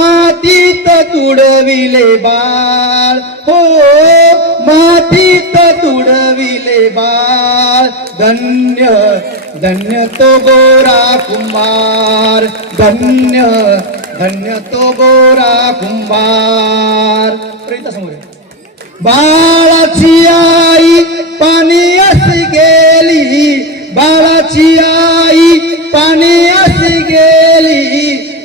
मातीत तुडविले बाळ हो मातीत तुडविले बाळ धन्य धन्य तो गोरा कुंभार धन्य धन्य तो गोरा कुंभार समोर बाळाची आई पाणी अशी गेली बाळाची आई पाणी अशी गेली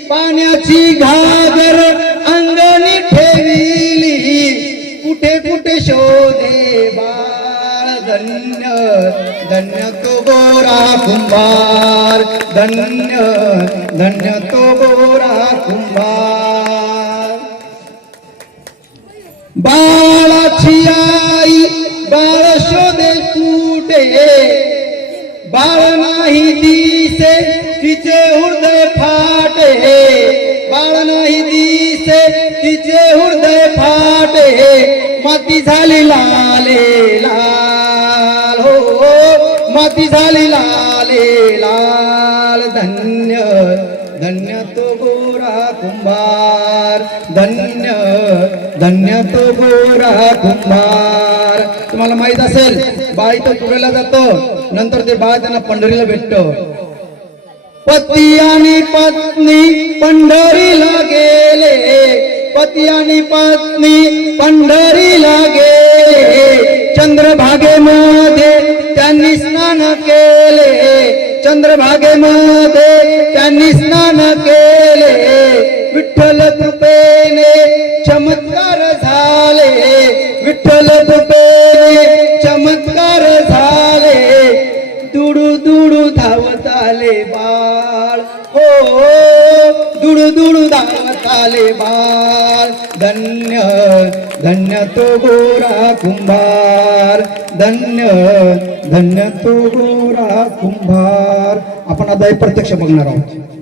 पाण्याची घागर अंगणी ठेविली कुठे कुठे शोधे बाळ धन्य धन्य तो गोरा कुंभार धन्य धन्य तो गोरा कुंभार बाळाची आई बाळ शोधे कुठे बाळ नाही दिसे तिचे हृदय फाटे बाळ नाही दिसे तिचे हृदय फाटे माती झाली लाले लाल हो माती झाली लाले लाल धन्य धन्य तो गोरा कुंभार धन्य धन्य तो गोरा कुंभार तुम्हाला माहित असेल बाळ इथं पुढेला जातो नंतर ते बाळ त्यांना पंढरीला भेटतो पती आणि पत्नी पंढरीला गेले पती आणि पत्नी पंढरीला गेले चंद्रभागेमध्ये त्यांनी स्नान केले चंद्रभागेमध्ये त्यांनी स्नान केले विठ्ठल कृपेने चमत्कार झाले विठ्ठल कृपेने चमत्कार झाले दुडू दुडू धावत आले बाळ हो दुडू दुडू धावत आले बाळ धन्य धन्य तो गोरा कुंभार धन्य धन्य तो गोरा कुंभार आपण आता प्रत्यक्ष बघणार आहोत